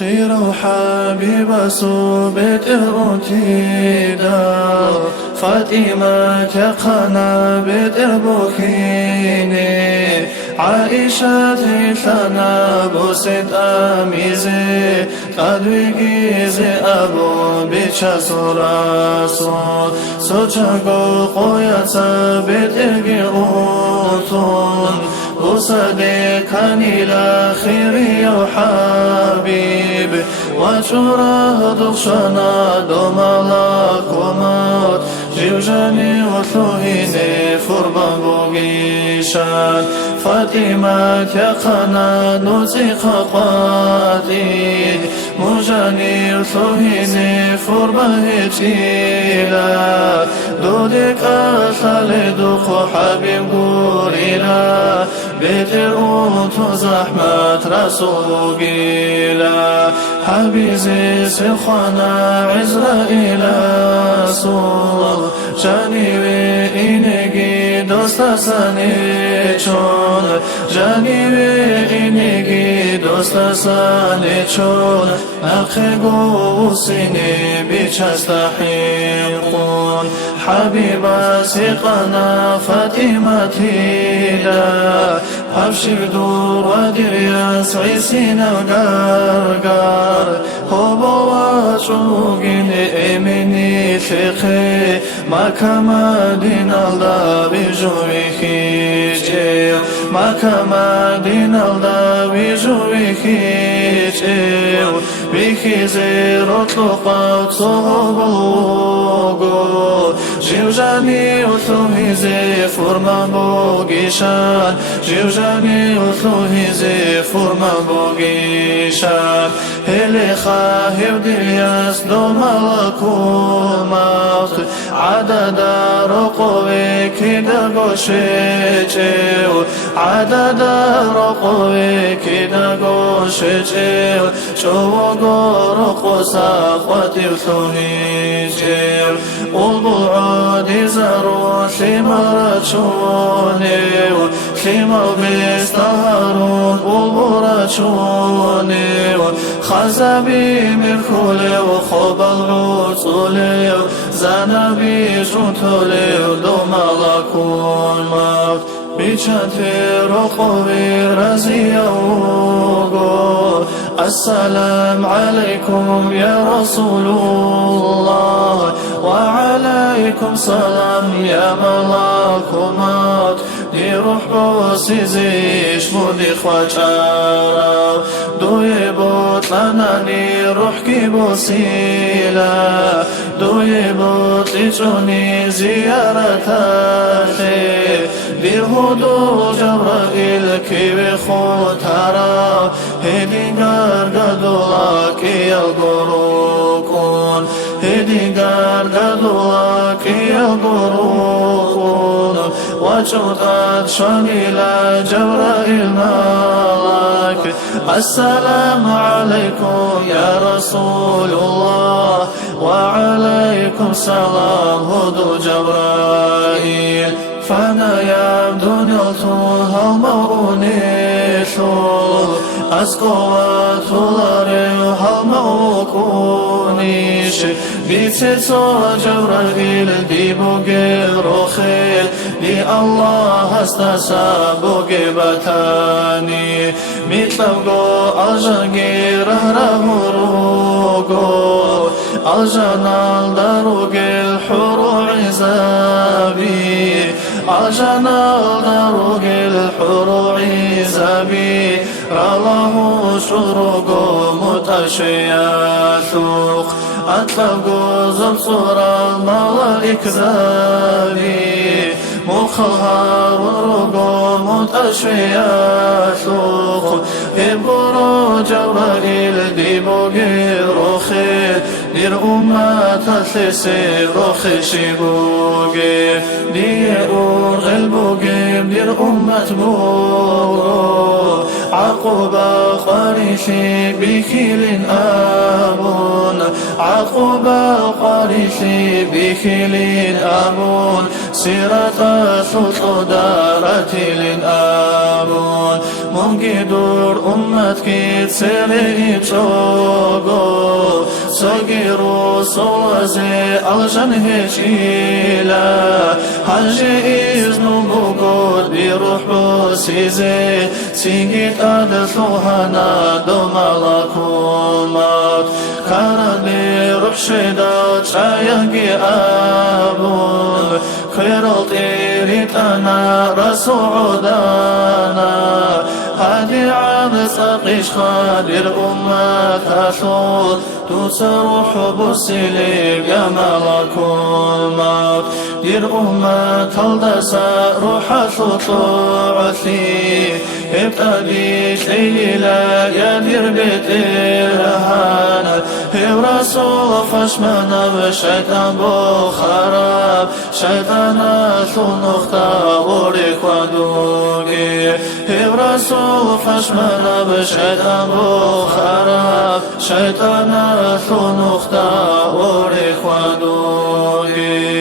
خير وحبيب صوبت روتيدا فاطمة تقنا بتبوكيني عائشة ثنا بوسد أميزي قدويجيزي أبو بيتشا سوراسو سوچاقو قويتا بترقي أوتون وصديقني الأخير يا حبيب وشوره دخشنا دومالك ومات جيوجاني وثوهيني فربان بوغيشان فاطمة يقنا نزيق قاتي مجاني وثوهيني فربان هجيلا دودك أخلدك حبيب قوليلا بيتر أوتو زحمة رسوقيلا حبيزي سخنا عزرائيل سول جانبي إنجي دوستا سانيچون جانبي إنجي دوستا سانيچون أخيقو سيني بيچستحيقون حبيبا سيقنا فاطمة تيلا أبشر دور ودرياس عيسينا وقرقر هو وشوقين إمني ثقي ما كما دين الله بجوي خيجي ما كما دين الله بجوي خيجي بخيزي رطلقات صهبوغو جيوجاني وثوهيزي فرمان بوغيشان جيوجاني وثوهيزي فرمان بوغيشان هلي خاهب دلياس دومالكومات عدد رقوي كدا قوشيجيو عدد رقوي كدا قوشيجيو شوغو رقو ساقوتي وثوهيجيو والبعد زارو ثمرة شوني ثمر بيستهرون والبرة شوني خزبي مركولي وخبل رسولي زنبي جنتولي دومالكون موت بيشاتي رقوي رزيوغو السلام عليكم يا رسول الله وعليكم سلام يا ملاكمات دي روح بوسيزيش مودي خواجارا دوي بوت لناني روحكي بوسيلا دوي بوت لجوني زيارتاخي دير هدو جبرائيل كي بخوتارا هدي قرقدولاك يا القروكون هدي قرقدولاك يا القروكون وجودات شميلة جبرائيل مالك السلام عليكم يا رسول الله وعليكم سلام هدو جبرائيل فانا يا دنيلتو هالمونيشو أسكوات لاري هالموكونيش بيتسو جبرائيل دي بوغي روخي دي الله استسا بوغي باتاني ميتلوغو الجنگي رهرهوروغو الجنال داروغي الحرو عزابي الجنال داروغي الحرو عزابي رالله شروغو متشياثوق أطلقو زبصورا الملائك ذابي مخها وروغو متشياثوق إبرو جبرائيل دي بوغي روخي دير أمة تثسي روخي شيبوغي دير غلبوغي دير أمة بوغو عقوبة قريشي بكيل آمون عقوبة قريشي بكيل آمون سيرة سلطة دارة آمون Mongi dur ummat kit sere ichogo Sogiru solaze aljan hechila Haji iznu bugod bi ruhu size Singit adluhana do malakumat Karani ruh shida chayangi abun Khairalt iritana rasu'udana هادي عن ساقيش خادر أمك أشوط تسروح بسليب يا ملك الموت دير أمك هلدسا روح شطوعتي ابتديش ليلة يا دير بيت الهانا رسول فشمنا بشيطان بخراب شيطان ثنختا وريك ودوكي رسول فشمنا بشيطان بخراب شيطان ثنختا وريك ودوكي